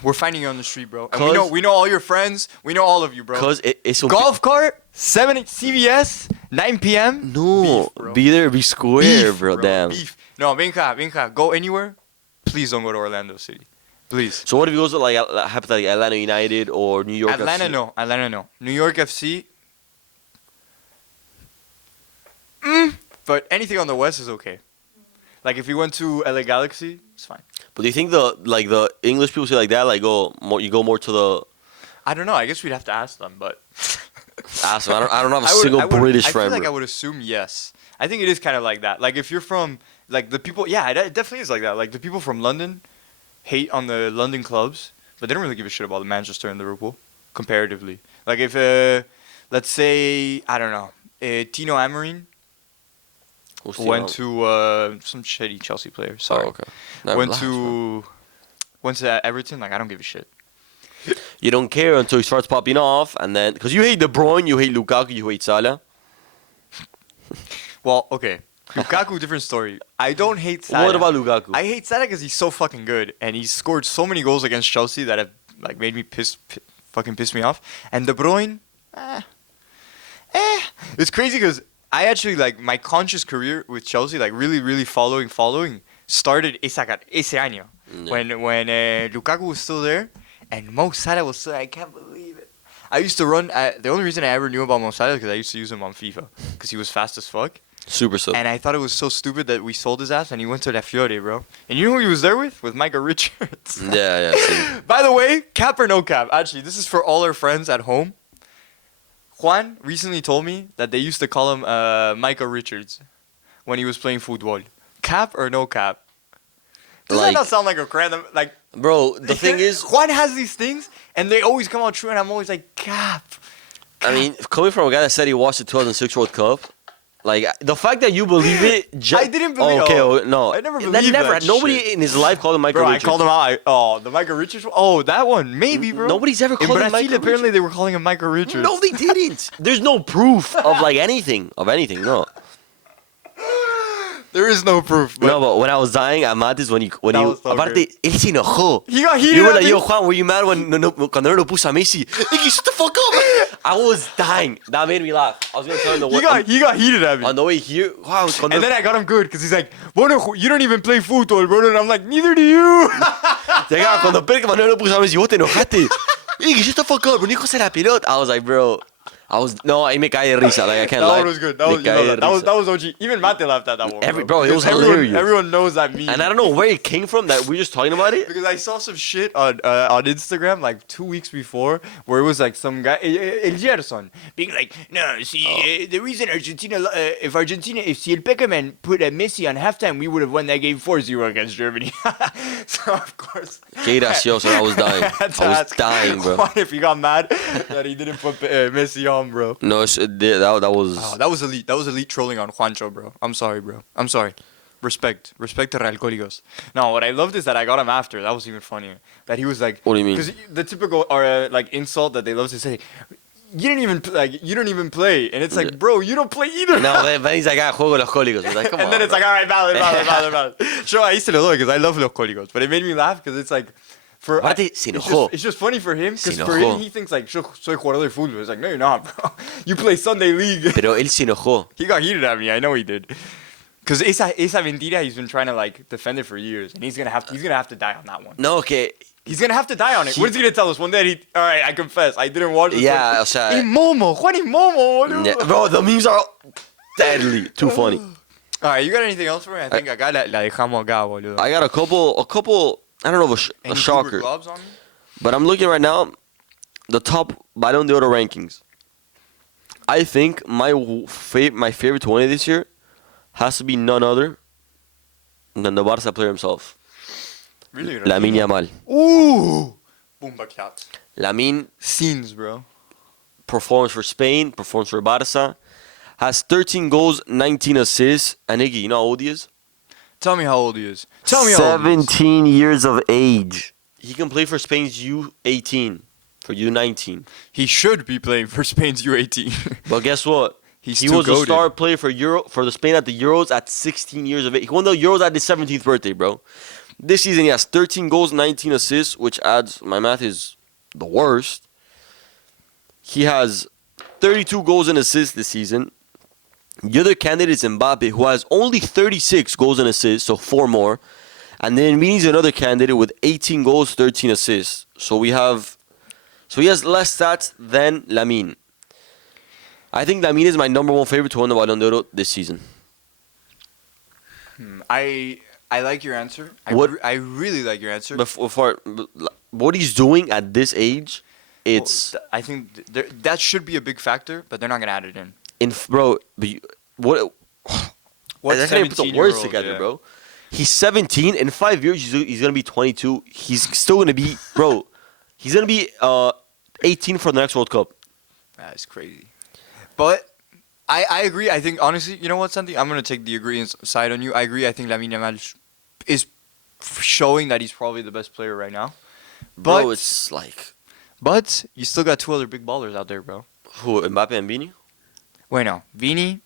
We're finding you on the street, bro. And 'Cause- we know all your friends. We know all of you, bro. Because it's a Golf cart, 7 at CVS, 9 p.m. No, Beef, bro. be there, be square, Beef, bro. Damn. Beef. No, Benja, go anywhere. Please don't go to Orlando City. Please. So what if he goes to hypothetically Atlanta United or New York? Atlanta, FC? no. Atlanta, no. New York FC. But anything on the West is okay. Like if you went to LA Galaxy, it's fine. But do you think the English people say like that? Like you go more to the. I don't know. I guess we'd have to ask them, but. Ask them. I don't have a single British I friend. feel like bro. I would assume yes. I think it is kind of like that. Like if you're from like the people, yeah, it definitely is like that. Like the people from London hate on the London clubs, but they don't really give a shit about the Manchester and Liverpool comparatively. Like if let's say I don't know, Tino Amorim We'll see went how- to some shitty Chelsea player. Sorry, Oh, okay. Nah, went relax, bro. to Everton. Like I don't give a shit. You don't care until he starts popping off, and then because you hate De Bruyne, you hate Lukaku, you hate Salah. Well, okay. Lukaku, different story. I don't hate Salah. What about Lukaku? I hate Salah because he's so fucking good, and he's scored so many goals against Chelsea that have like made me fucking piss me off. And De Bruyne, it's crazy because I actually like my conscious career with Chelsea, like really following, started ese año when Lukaku was still there and Mo Salah was still. I can't believe it. I used to run. The only reason I ever knew about Mo Salah is because I used to use him on FIFA because he was fast as fuck. Super sub. And I thought it was so stupid that we sold his ass and he went to La Fiore, bro. And you know who he was there with? With Micah Richards. Yeah. See. By the way, cap or no cap? Actually, this is for all our friends at home. Juan recently told me that they used to call him Micah Richards when he was playing Futbol. Cap or no cap? Does that Like- not sound like a random like? Bro, the thing is, Juan has these things and they always come out true, and I'm always like cap. I mean, coming from a guy that said he watched the 2006 World Cup, like the fact that you believe it. I didn't believe- Okay, oh, no, I never believed Never. that Nobody shit. in his life called him Michael Bro, Richards. I called him out. The Micah Richards. Oh, that one. Maybe, bro. Nobody's ever In called him Brazil, Michael apparently Richards. they were calling him Micah Richards. No, they didn't. There's no proof of like anything. No. There is no proof. But No, but when I was dying at Matis, when That was so aparte, great. él se enojó. He got heated You were at like, me. yo, Juan, were you mad cuando no lo puso a Messi? Iggy, shut the fuck up. I was dying. That made me laugh. I was going to tell him he got heated at me. on the way here. Wow, And then I got him good because he's like, bueno, you don't even play football, bro. And I'm like, neither do you. Llegaba cuando Pérez Manuel lo puso a Messi, vos te enojaste. Iggy, shut the fuck up, bro. Ni cosa la pelota. I was like, bro. No, ahí me caí de risa. Like, I can't That lie. one was good. That Me was, you caí know de that. risa. That was OG. Even Mate laughed at that one. Bro, it was Because hilarious. Everyone knows that meme. And I don't know where it came from that we're just talking about it. Because I saw some shit on Instagram like 2 weeks before where it was like some guy, El Gerson, being like, no, see, the reason Argentina, if si El Peckerman put a Messi on halftime, we would have won that game 4-0 against Germany. So, of course. Qué gracioso. I was dying. had to I was ask dying, bro. Juan if he got mad that he didn't put Messi on, bro. No, that was. Oh, that was elite. That was elite trolling on Juancho, bro. I'm sorry, bro. I'm sorry. Respect to Real Códigos. No, what I loved is that I got him after. That was even funnier. That he was like, What do you mean? Because the typical like insult that they love to say, you don't even play, and it's like, bro, you don't play either. No, then he's like, juego los cólicos. It's like, come And on, then it's bro. like, all right, valid. Sure, I used to know because I love los cólicos, but it made me laugh because it's like, Aparte, se enojó. it's just funny for him Se because for enojó. him he thinks like, yo soy jugador de fútbol. It's like, no, you're not, bro. You play Sunday League. Pero él se enojó. He got heated at me. I know he did. Because esa mentira, he's been trying to like defend it for years, and he's gonna have to die on that one. No, que. He's gonna have to die on it. What is he gonna tell us one day? All right, I confess, I didn't watch it. Yeah, o sea. Y Momo, Juan y Momo, boludo. Yeah, bro, the memes are deadly. Too funny. All right, you got anything else for me? I think acá la dejamos acá, boludo. I got a couple. I don't know if a Any shocker, Uber gloves on me? but I'm looking right now. The top Balón de Oro rankings. I think my favorite 20 this year has to be none other than the Barca player himself, Really? Lamine Yamal. Ooh, Boomba cat. Lamine Scenes, bro. performs for Spain, performs for Barca, has 13 goals, 19 assists, and Iggy, you know how old he is? Tell me how old he is. Tell me how old he is. 17 years of age. He can play for Spain's U18, for U19. He should be playing for Spain's U18. But guess what? He's He still was a goated. star player for the Spain at the Euros at 16 years of age. He won the Euros at his 17th birthday, bro. This season he has 13 goals, 19 assists, which adds, my math is the worst. He has 32 goals and assists this season. The other candidate is Mbappe, who has only 36 goals and assists, so 4 more. And then Vini's another candidate with 18 goals, 13 assists. So he has less stats than Lamine. I think Lamine is my number one favorite to win the Ballon d'Oro this season. I like your answer. I really like your answer. What he's doing at this age, it's Well, I think that should be a big factor, but they're not gonna add it in. bro. What? What I can't even put the words 17-year-old, together, yeah. bro. He's 17. In 5 years, he's gonna be 22. He's still gonna be, bro. He's gonna be 18 for the next World Cup. That's crazy. But I agree. I think honestly, you know what, Santi? I'm gonna take the agreeing side on you. I agree. I think Lamine Yamal is showing that he's probably the best player right now. But Bro, it's like but you still got 2 other big ballers out there, bro. who, Mbappe and Vini. Bueno, Vini,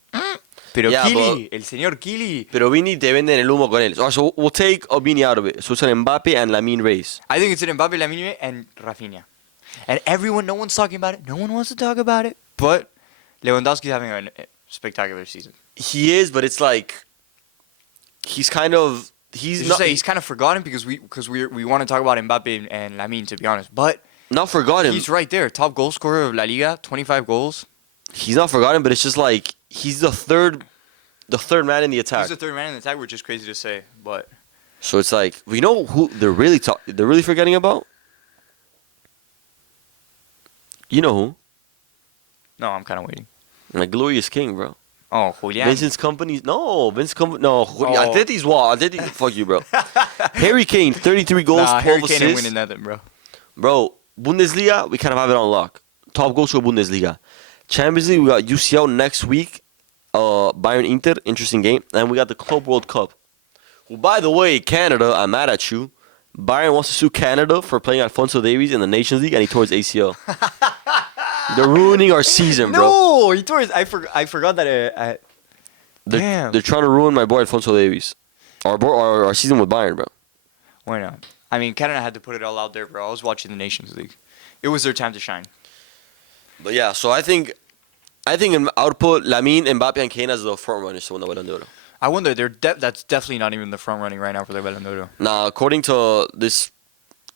pero Yeah, Kili, el señor Kili. Pero Vini te venden el humo con él. So we'll take Vini out of it. So it's an Mbappe and Lamine race. I think it's an Mbappe, Lamine, and Rafinha. And no one's talking about it. No one wants to talk about it. But Lewandowski's having a spectacular season. He is, but it's like he's kind of he's not He's kind of forgotten because we want to talk about Mbappe and Lamine, to be honest. But not forgotten. he's right there, top goal scorer of La Liga, 25 goals. He's not forgotten, but it's just like he's the third man in the attack. He's the third man in the attack, which is crazy to say. But So it's like we know who they're really forgetting about. You know who? no, I'm kind of waiting. Like Glorious King, bro. Oh, Julian. Vincent's company. No, Vince company. No, Oh. Atleti's what? Atleti. Fuck you, bro. Harry Kane, 33 goals, Nah, 12 Harry Kane ain't assists. winning nothing, bro. Bro, Bundesliga, we kind of have it on lock. Top goal scorer Bundesliga. Champions League, we got UCL next week. Bayern Inter, interesting game. And we got the Club World Cup. Who, by the way, Canada, I'm mad at you. Bayern wants to sue Canada for playing Alphonso Davies in the Nations League, and he tore his ACL. They're ruining our season, bro. No, he tore his. I forgot that. Damn. They're trying to ruin my boy Alfonso Davies. Our season with Bayern, bro. Why not? I mean, Canada had to put it all out there, bro. I was watching the Nations League. It was their time to shine. But yeah, so I think I would put Lamine, Mbappe, and Kane as the front runners to win the Ballon d'Or. I wonder, that's definitely not even the front running right now for the Ballon d'Or. Now, according to this,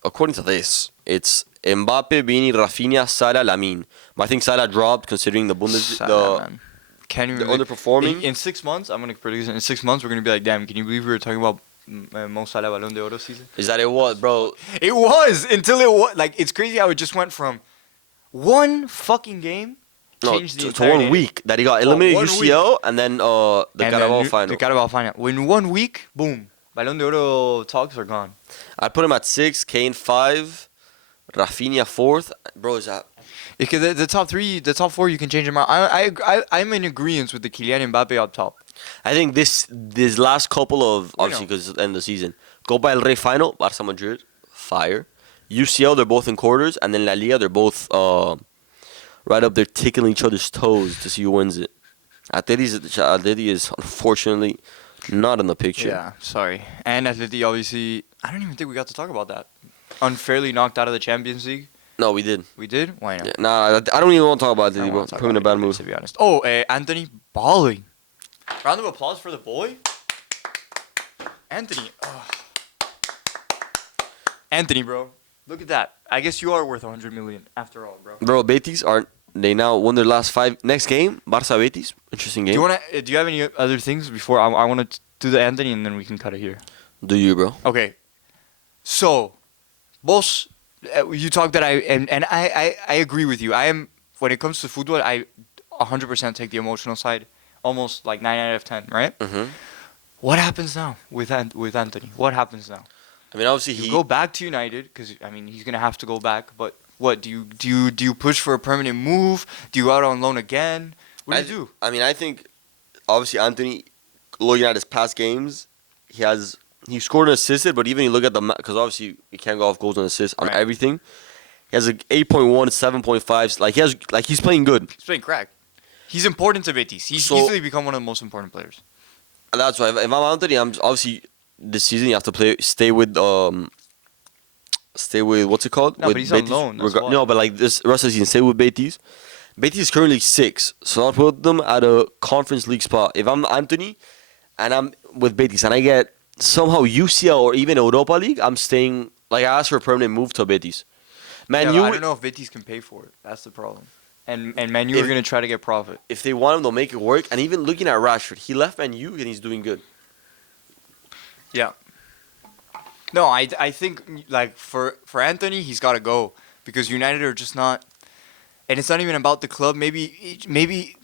it's Mbappe, Vini, Rafinha, Salah, Lamine. But I think Salah dropped considering the Man. Can't even the underperforming. In 6 months, I'm going to predict it. In 6 months, we're going to be like, damn, can you believe we were talking about Mo Salah Ballon d'Or season? Is that it was, bro? It was until it was. Like, it's crazy how it just went from one fucking game changed the to entire 1 day. week that he got eliminated 1 UCL and then the Carabao final. The Carabao final. In 1 week, boom. Ballon d'Or talks are gone. I'd put him at 6, Kane 5, Rafinha 4th. Bro, is that... Because the top three, the top four, you can change them out. I'm in agreement with the Kylian Mbappe up top. I think this last couple of, obviously know. because it's the end of the season, Copa del Rey final, Barça Madrid, fire. UCL, they're both in quarters. And then La Liga, they're both right up there tickling each other's toes to see who wins it. Atleti is unfortunately not in the picture. Yeah, sorry. And Atleti, obviously, I don't even think we got to talk about that. Unfairly knocked out of the Champions League. No, we did. We did? Why not? Yeah, nah, I don't even want to talk about I don't Atleti, bro. wanna talk Put him in a about bad it, mood. to be honest. Oh, Anthony balling. Round of applause for the boy. Anthony. Anthony, bro. Look at that. I guess you are worth 100 million after all, bro. Bro, Betis they now won their last 5. Next game, Barça Betis. Interesting game. Do you have any other things before I want to do the Anthony and then we can cut it here? Do you, bro? Okay. So, boss, you talk that I agree with you. I am, when it comes to football, I 100% take the emotional side. Almost like 9 out of 10, right? Mm-hmm. What happens now with Anthony? What happens now? I mean, obviously You go back to United because I mean he's gonna have to go back. But what do you push for a permanent move? Do you go out on loan again? What do you do? I mean, I think obviously Anthony, looking at his past games, he scored and assisted. But even you look at because obviously you can't go off goals and assists on Right. everything. He has 8.1, 7.5. He's playing good. He's playing crack. He's important to Betis. He's So- easily become one of the most important players. And that's why if I'm Anthony, I'm obviously this season you have to stay with what's it called? No, with but he's on loan, that's why. No, but like this rest of the season, stay with Betis. Betis is currently 6, so I'll put them at a Conference League spot. If I'm Anthony and I'm with Betis and I get somehow UCL or even Europa League, I'm staying. Like I asked for a permanent move to Betis. Man, Yeah, but I don't know if Betis can pay for it. That's the problem. And Man U are gonna try to get profit. if they want him, they'll make it work. And even looking at Rashford, he left Man U and he's doing good. Yeah. No, I think like for Anthony, he's got to go because United are just not, and it's not even about the club. Maybe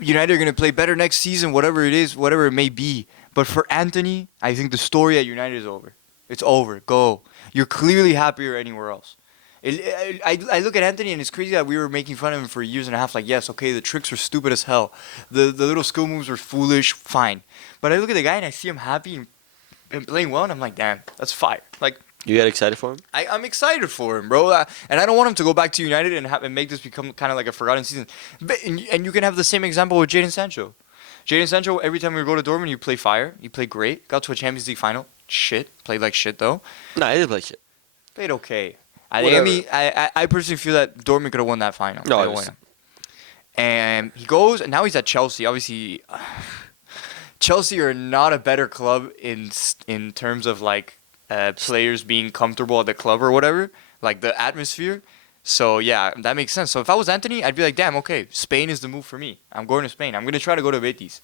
United are gonna play better next season, whatever it is, whatever it may be. But for Anthony, I think the story at United is over. It's over. Go. You're clearly happier anywhere else. I look at Anthony and it's crazy that we were making fun of him for years and a half. Like, yes, okay, the tricks were stupid as hell. The little skill moves were foolish. Fine. But I look at the guy and I see him happy and playing well, and I'm like, damn, that's fire. Like, You get excited for him? I'm excited for him, bro. And I don't want him to go back to United and make this become kind of like a forgotten season. And you can have the same example with Jadon Sancho. Jadon Sancho, every time we go to Dortmund, you play fire. You play great. Got to a Champions League final. Shit. Played like shit, though. Nah, he didn't play shit. Played okay. Whatever. I personally feel that Dortmund could have won that final. No, They it won was- it. And he goes, and now he's at Chelsea. Obviously, Chelsea are not a better club in terms of like players being comfortable at the club or whatever, like the atmosphere. So yeah, that makes sense. So if I was Anthony, I'd be like, damn, okay, Spain is the move for me. I'm going to Spain. I'm gonna try to go to Betis.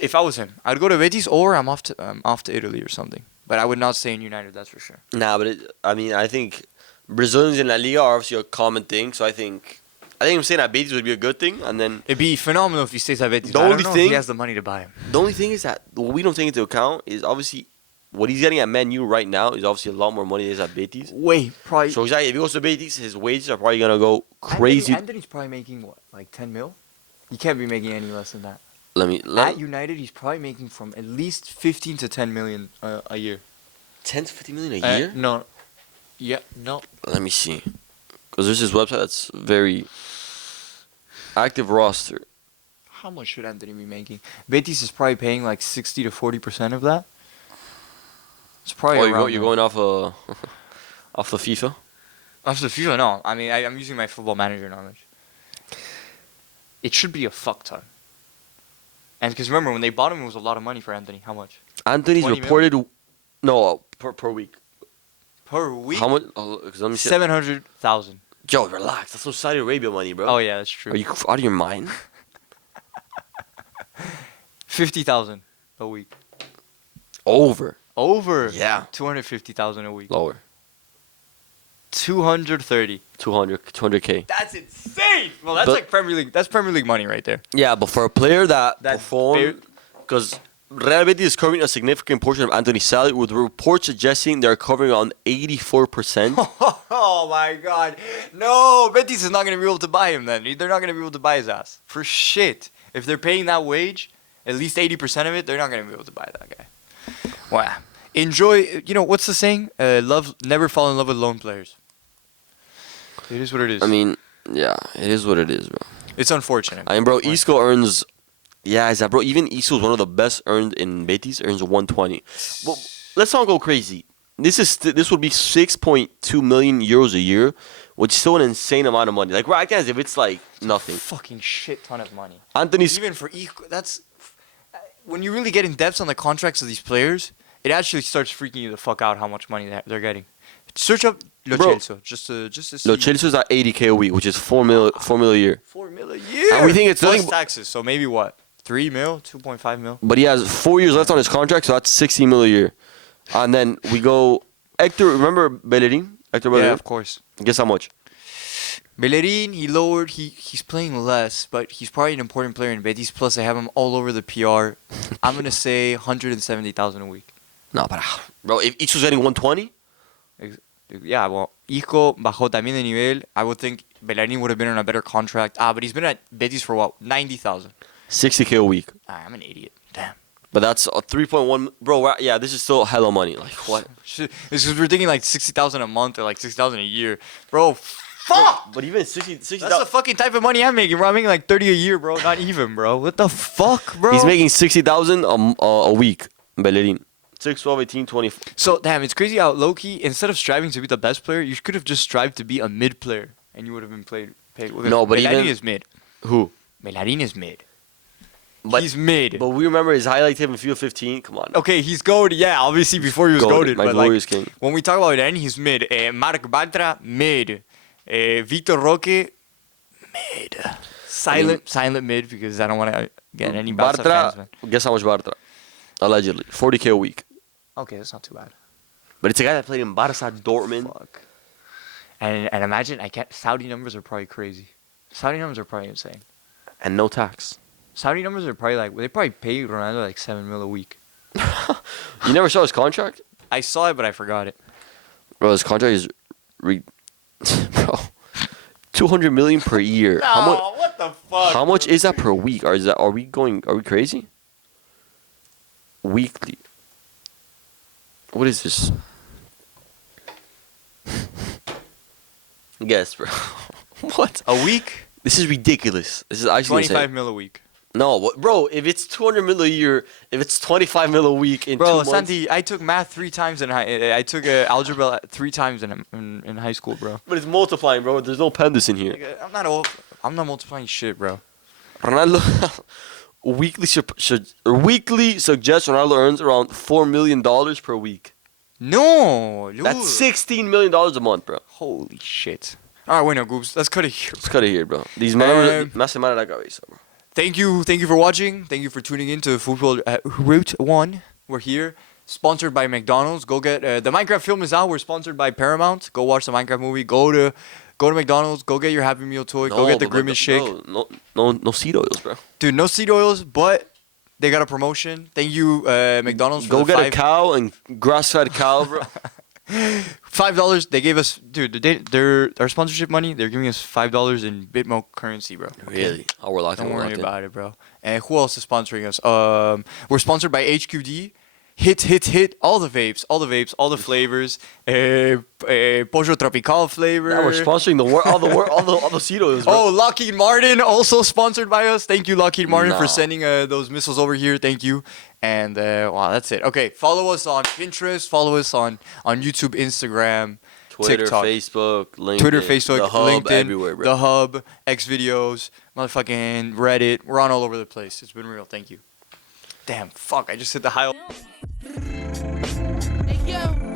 If I was him, I'd go to Betis or I'm off to Italy or something. But I would not stay in United. That's for sure. Nah, but I think Brazilians in La Liga are obviously a common thing. So I think I'm saying that Betis would be a good thing. And then It'd be phenomenal if he stays at Betis. The I don't only know if thing- he has the money to buy him. the only thing is that what we don't take into account is obviously what he's getting at Man U right now is obviously a lot more money than he is at Betis. Wait, probably. So exactly, if he goes to Betis, his wages are probably gonna go crazy. Anthony's probably making what, like 10 mil? He can't be making any less than that. Let At United, he's probably making from at least 15 to 10 million a year. 10 to 50 million a year. No. Yeah, no. Let me see, because there's this website that's very active roster. how much should Anthony be making? Betis is probably paying like 60 to 40% of that. It's probably around you're going off off the FIFA? Off the FIFA, no. I mean, I'm using my Football Manager knowledge. It should be a fuck ton. And because remember, when they bought him, it was a lot of money for Anthony. How much? Anthony's 20 reported... No, per week. Per week? How much? Oh, 'cause let me see. 700,000. Yo, relax. That's some Saudi Arabia money, bro. Oh, yeah, that's true. Are you out of your mind? 50,000 a week. Over. Over. Yeah. 250,000 a week. Lower. 230. 200K. That's insane. Well, that's But- like Premier League. That's Premier League money right there. Yeah, but for a player that That performed... Because Real Betis is covering a significant portion of Anthony's salary, with reports suggesting they're covering on 84%. Oh my God. No, Betis is not going to be able to buy him then. They're not going to be able to buy his ass. For shit. If they're paying that wage, at least 80% of it, they're not going to be able to buy that guy. Wow. Enjoy, what's the saying? Never fall in love with lone players. It is what it is. I mean, yeah, it is what it is, bro. It's unfortunate. I mean, bro, Isco earns... Yeah, is that, bro? Even Isco is one of the best earned in Betis, earns 120. Well, let's not go crazy. This would be 6.2 million euros a year, which is still an insane amount of money. Like, right as if it's like nothing. Fucking shit ton of money. Anthony's... Even for that's when you really get in depth on the contracts of these players, it actually starts freaking you the fuck out how much money they're getting. Search up Lo Bro, Celso just to see. Lo Celso's at 80K a week, which is 4 mil a year. 4 mil a year. And we think it's plus nothing- taxes. So maybe what? 3 mil, 2.5 mil. But he has 4 years left on his contract, so that's 60 mil a year. And then we go... Hector, remember Bellerin? Hector Bellerin? Yeah, of course. Guess how much? Bellerin, he lowered. He's playing less, but he's probably an important player in Betis. Plus, they have him all over the PR. I'm gonna say 170,000 a week. No, but... Bro, if each was getting 120? Yeah, well, Ico bajó también de nivel. I would think Bellerin would have been on a better contract. But he's been at Betis for what? 90,000. 60K a week. I'm an idiot. Damn. But that's a 3.1... Bro, yeah, this is still hella money. Like, what? Shit. It's because we're thinking like 60,000 a month or like 60,000 a year. Bro, fuck! But even 60,000... That's the fucking type of money I'm making, bro. I'm making like 30 a year, bro. Not even, bro. What the fuck, bro? He's making 60,000 a week, Bellerin. 6, 12, 18, 24. So, damn, it's crazy how low-key, instead of striving to be the best player, you could have just strived to be a mid player. And you would have been paid. No, but Bellerin even- is mid. Who? Bellerin is mid. But, He's mid. But we remember his highlight tape in FIFA 15. Come on. Okay, he's goated. Yeah, obviously before he was goated. My But glorious like, king. when we talk about Bellerin, he's mid. Marc Bartra, mid. Victor Roque, mid. Silent mid because I don't want to get any Barca fans, Bartra, man. guess how much Bartra? Allegedly. 40K a week. Okay, that's not too bad. But it's a guy that played in Barca, Dortmund. Fuck. And imagine, Saudi numbers are probably crazy. Saudi numbers are probably insane. And no tax. Saudi numbers are probably like, they probably pay Ronaldo like 7 mil a week. You never saw his contract? I saw it, but I forgot it. Bro, his contract is... Bro. 200 million per year. What the fuck? How much is that per week? Are we crazy? Weekly. What is this? Guess, bro. What? A week? This is ridiculous. This is actually 25 insane. mil a week. No, bro, if it's 200 mil a year, if it's 25 mil a week in 2 Bro, months... Santi, I took math 3 times in I took algebra 3 times in high school, bro. But it's multiplying, bro. There's no pendas in here. I'm not multiplying shit, bro. Ronaldo... weekly suggests Ronaldo earns around $4 million per week. No, dude. That's $16 million a month, bro. Holy shit. All right, bueno, Goobs, let's cut it here. Let's cut it here, bro. These numbers... Me hace mal a la cabeza, bro. Thank you for watching. Thank you for tuning in to Futbol Route 1. We're here, sponsored by McDonald's. Go get the Minecraft film is out. We're sponsored by Paramount. Go watch the Minecraft movie. Go to McDonald's. Go get your Happy Meal toy. Go get the Grimace shake. No seed oils, bro. Dude, no seed oils, but they got a promotion. Thank you, McDonald's. Go for the get a cow and grass-fed cow, bro. $5. They gave us, dude. Our sponsorship money. They're giving us $5 in Bitmo currency, bro. Really? Oh, we're locked in. Don't we're worry locked in. about it, bro. And who else is sponsoring us? We're sponsored by HQD. hit all the vapes, all the flavors. Pollo Tropical flavor. Now we're sponsoring all the Ceros, bro. Oh, Lockheed Martin also sponsored by us. Thank you, Lockheed Martin, for Nah. sending those missiles over here. Thank you. And wow, that's it. Okay, follow us on Pinterest. Follow us on YouTube, Instagram, Twitter, TikTok. Facebook, LinkedIn. Twitter, Facebook, the Hub, LinkedIn, everywhere, bro. The Hub, X videos, motherfucking Reddit. We're on all over the place. It's been real. Thank you. Damn, fuck. I just hit the high. Hey, yo.